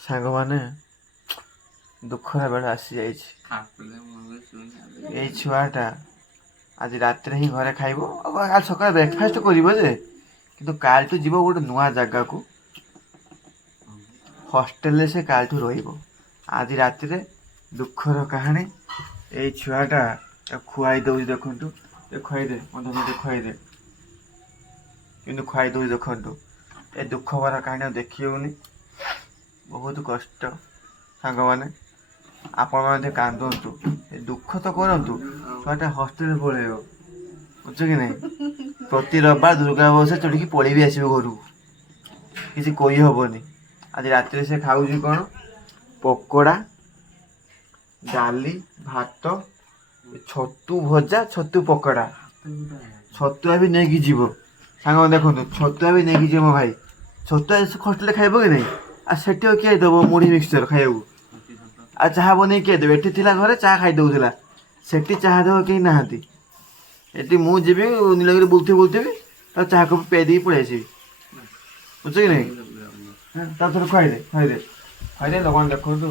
ସାଙ୍ଗମାନେ ଦୁଃଖର ବେଳ ଆସିଯାଇଛି। ଏଇ ଛୁଆଟା ଆଜି ରାତିରେ ହିଁ ଘରେ ଖାଇବ ଆଉ କାଲି ସକାଳେ ବ୍ରେକଫାଷ୍ଟ କରିବ ଯେ, କିନ୍ତୁ କାଲିଠୁ ଯିବ ଗୋଟେ ନୂଆ ଜାଗାକୁ, ହଷ୍ଟେଲରେ ସେ କାଲିଠୁ ରହିବ। ଆଜି ରାତିରେ ଦୁଃଖର କାହାଣୀ। ଏଇ ଛୁଆଟା ତାକୁ ଖୁଆଇ ଦେଉଛି, ଦେଖନ୍ତୁ ଏ ଖୁଆଇଦେ ମୋତେ ଖୁଆଇଦେ, କିନ୍ତୁ ଖୁଆଇ ଦେଉଛି ଦେଖନ୍ତୁ। ଏ ଦୁଃଖ ଭରା କାହାଣୀ ଆଉ ଦେଖି ହେଉନି, ବହୁତ କଷ୍ଟ। ସାଙ୍ଗମାନେ ଆପଣମାନେ ଟିକେ କାନ୍ଦନ୍ତୁ, ଏ ଦୁଃଖ ତ କରନ୍ତୁ, ଛୁଆଟା ହଷ୍ଟେଲରେ ପଳେଇବ, ବୁଝୁଛ କି ନାହିଁ? ପ୍ରତି ରବିବାର ଦୁର୍ଗା ବସରେ ଚଢ଼ିକି ପଳେଇ ବି ଆସିବ ଘରକୁ, କିଛି କହିହେବନି। ଆଜି ରାତିରେ ସେ ଖାଉଛି କ'ଣ? ପକୋଡ଼ା, ଡାଲି, ଭାତ, ଛତୁ ଭଜା, ଛତୁ ପକୋଡ଼ା, ଛତୁଆ ବି ନେଇକି ଯିବ। ସାଙ୍ଗମାନେ ଦେଖନ୍ତୁ, ଛତୁଆ ବି ନେଇକି ଯିବ ମୋ ଭାଇ। ଛତୁଆ ହଷ୍ଟେଲରେ ଖାଇବ କି ନାହିଁ? ଆଉ ସେଠି ଆଉ କିଏ ଦେବ ମୁଢ଼ି ମିକ୍ସଚର ଖାଇବାକୁ? ଆଉ ଚାହା ବନେଇକି କିଏ ଦେବେ? ଏଠି ଥିଲା ଘରେ ଚାହା ଖାଇ ଦେଉଥିଲା, ସେଠି ଚାହା ଦେବ କେହି ନାହାନ୍ତି। ଏଠି ମୁଁ ଯିବି ନୀଳଗିରି ବୁଲୁଥିବି ଆଉ ଚାହା କପ୍ ପିଆଇ ଦେଇକି ପଳେଇ ଆସିବି, ବୁଝୁଛ କି ନାହିଁ? ତାପରେ ଖୁଆଇଦେ ଲୋକମାନେ ଦେଖନ୍ତୁ,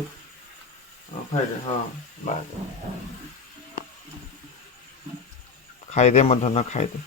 ଖୁଆଇଦେ। ହଁ ବାସ୍, ଖାଇଦେ ମୋ ଧନ ଖାଇଦେ।